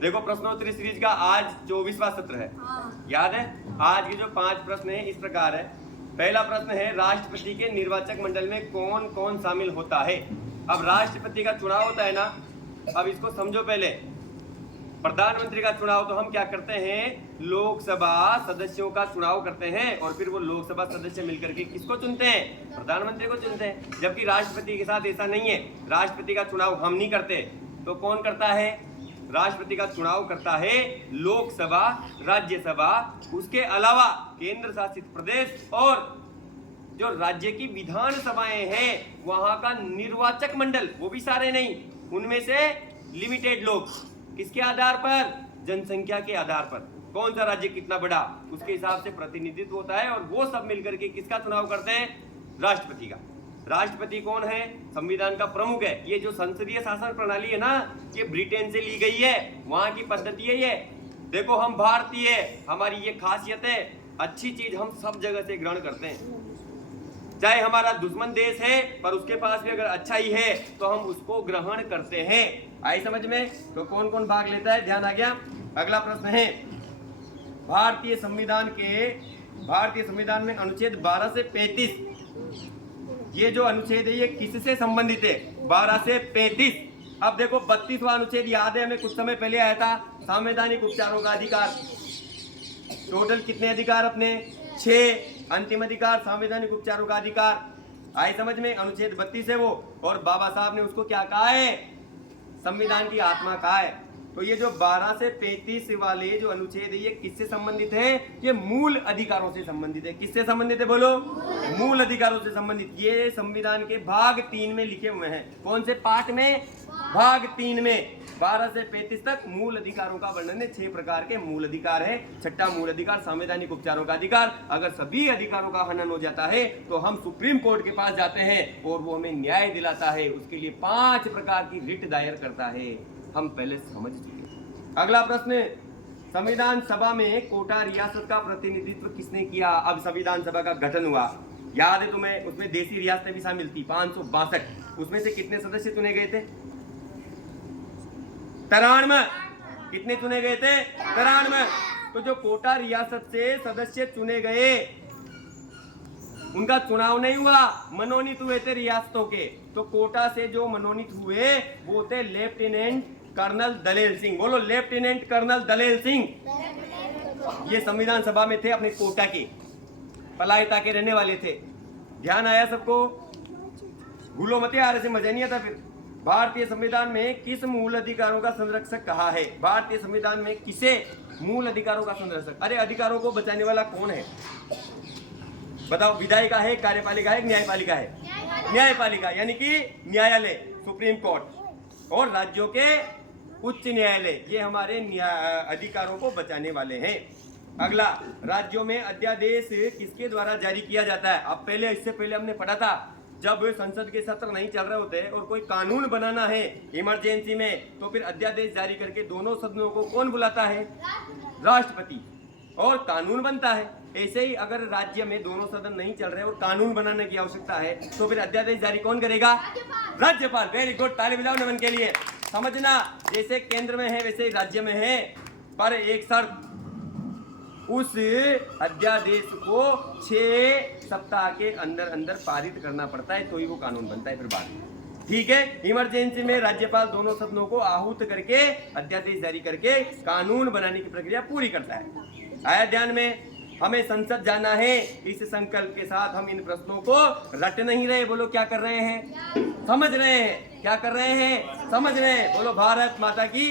देखो प्रश्नोत्तरी सीरीज का आज 24वां सत्र है। याद है? आज के जो 5 प्रश्न है इस प्रकार है। पहला प्रश्न है, राष्ट्रपति के निर्वाचक मंडल में कौन कौन शामिल होता है। अब राष्ट्रपति का चुनाव होता है ना, अब इसको समझो। पहले प्रधानमंत्री का चुनाव तो हम क्या करते हैं, लोकसभा सदस्यों का चुनाव करते हैं और फिर वो लोकसभा सदस्य मिलकर के किसको चुनते हैं, प्रधानमंत्री को चुनते हैं। जबकि राष्ट्रपति के साथ ऐसा नहीं है, राष्ट्रपति का चुनाव हम नहीं करते। तो कौन करता है, राष्ट्रपति का चुनाव करता है लोकसभा, राज्यसभा, उसके अलावा केंद्र शासित प्रदेश और जो राज्य की विधान सभाएं हैं वहां का निर्वाचक मंडल, वो भी सारे नहीं, उनमें से लिमिटेड लोग। किसके आधार पर, जनसंख्या के आधार पर, कौन सा राज्य कितना बड़ा उसके हिसाब से प्रतिनिधित्व होता है और वो सब मिलकर के किसका चुनाव करते हैं, राष्ट्रपति का। राष्ट्रपति कौन है, संविधान का प्रमुख है। ये जो संसदीय शासन प्रणाली है ना, ये ब्रिटेन से ली गई है, वहां की पद्धति है ये। देखो हम भारतीय, हमारी ये खासियत है, अच्छी चीज हम सब जगह से ग्रहण करते हैं। चाहे हमारा दुश्मन देश है पर उसके पास भी अगर अच्छा ही है तो हम उसको ग्रहण करते हैं। आई समझ में? तो कौन कौन भाग लेता है, ध्यान आ गया। अगला प्रश्न है, भारतीय संविधान में अनुच्छेद 12 से 35, ये जो अनुच्छेद है ये किससे संबंधित है, 12 से 35। अब देखो 32वां अनुच्छेद याद है, हमें कुछ समय पहले आया था, संवैधानिक उपचारों का अधिकार। टोटल कितने अधिकार अपने, 6। अंतिम अधिकार संवैधानिक उपचारों का अधिकार। आई समझ में? अनुच्छेद 32 है वो, और बाबा साहब ने उसको क्या कहा है, संविधान की आत्मा कहा है। तो ये जो 12 से 35 वाले जो अनुच्छेद है ये किससे संबंधित है, ये मूल अधिकारों से संबंधित है। किससे संबंधित है बोलो, मूल अधिकारों से संबंधित। ये संविधान के भाग 3 में लिखे हुए हैं। कौन से पार्ट में, भाग 3 में। 12 से 35 तक मूल अधिकारों का वर्णन है। 6 प्रकार के मूल अधिकार है। छठा मूल अधिकार संवैधानिक उपचारों का अधिकार। अगर सभी अधिकारों का हनन हो जाता है तो हम सुप्रीम कोर्ट के पास जाते हैं और वो हमें न्याय दिलाता है। उसके लिए 5 प्रकार की रिट दायर करता है, हम पहले समझ चुके। अगला प्रश्न, संविधान सभा में कोटा रियासत का प्रतिनिधित्व किसने किया। अब संविधान सभा का गठन हुआ, याद है तुम्हें, उसमें देशी रियासतें भी शामिल थी 562। उसमें से कितने सदस्य चुने गए थे, 93। कितने चुने गए थे, 93। तो जो कोटा रियासत से सदस्य चुने गए उनका चुनाव नहीं हुआ, मनोनीत हुए थे रियासतों के। तो कोटा से जो मनोनीत हुए वो थे लेफ्टिनेंट कर्नल दलेल सिंह। बोलो लेफ्टिनेंट कर्नल दलेल सिंह। ये संविधान सभा में थे, अपने कोटा के पलायता के रहने वाले थे। ध्यान आया सबको, भूलो मत, आ रहे से मजा नहीं आता। फिर भारतीय संविधान में किस मूल अधिकारों का संरक्षक कहा है, भारतीय संविधान में किसे मूल अधिकारों का संरक्षक, अरे अधिकारों को बचाने वाला कौन है बताओ, विधायिका है, कार्यपालिका है, न्यायपालिका है, न्यायपालिका यानी कि न्यायालय, सुप्रीम कोर्ट और राज्यों के उच्च न्यायालय, ये हमारे अधिकारों को बचाने वाले हैं। अगला, राज्यों में अध्यादेश किसके द्वारा जारी किया जाता है। अब पहले, इससे पहले हमने पढ़ा था, जब संसद के सत्र नहीं चल रहे होते और कोई कानून बनाना है इमरजेंसी में, तो फिर अध्यादेश जारी करके दोनों सदनों को कौन बुलाता है, राष्ट्रपति, और कानून बनता है। ऐसे ही अगर राज्य में दोनों सदन नहीं चल रहे और कानून बनाने की आवश्यकता है तो फिर अध्यादेश जारी कौन करेगा, राज्यपाल। वेरी गुड, ताली बजाओ नमन के लिए। समझना, जैसे केंद्र में है वैसे ही राज्य में है, पर एक शर्त, उस अध्यादेश को 6 सप्ताह के अंदर अंदर पारित करना पड़ता है, तो ही वो कानून बनता है फिर बाद में। ठीक है, इमरजेंसी में राज्यपाल दोनों सदनों को आहूत करके अध्यादेश जारी करके कानून बनाने की प्रक्रिया पूरी करता है। आया ध्यान में? हमें संसद जाना है, इस संकल्प के साथ हम इन प्रश्नों को रट नहीं रहे। बोलो क्या कर रहे हैं, समझ रहे हैं। क्या कर रहे हैं, समझ रहे हैं। बोलो भारत माता की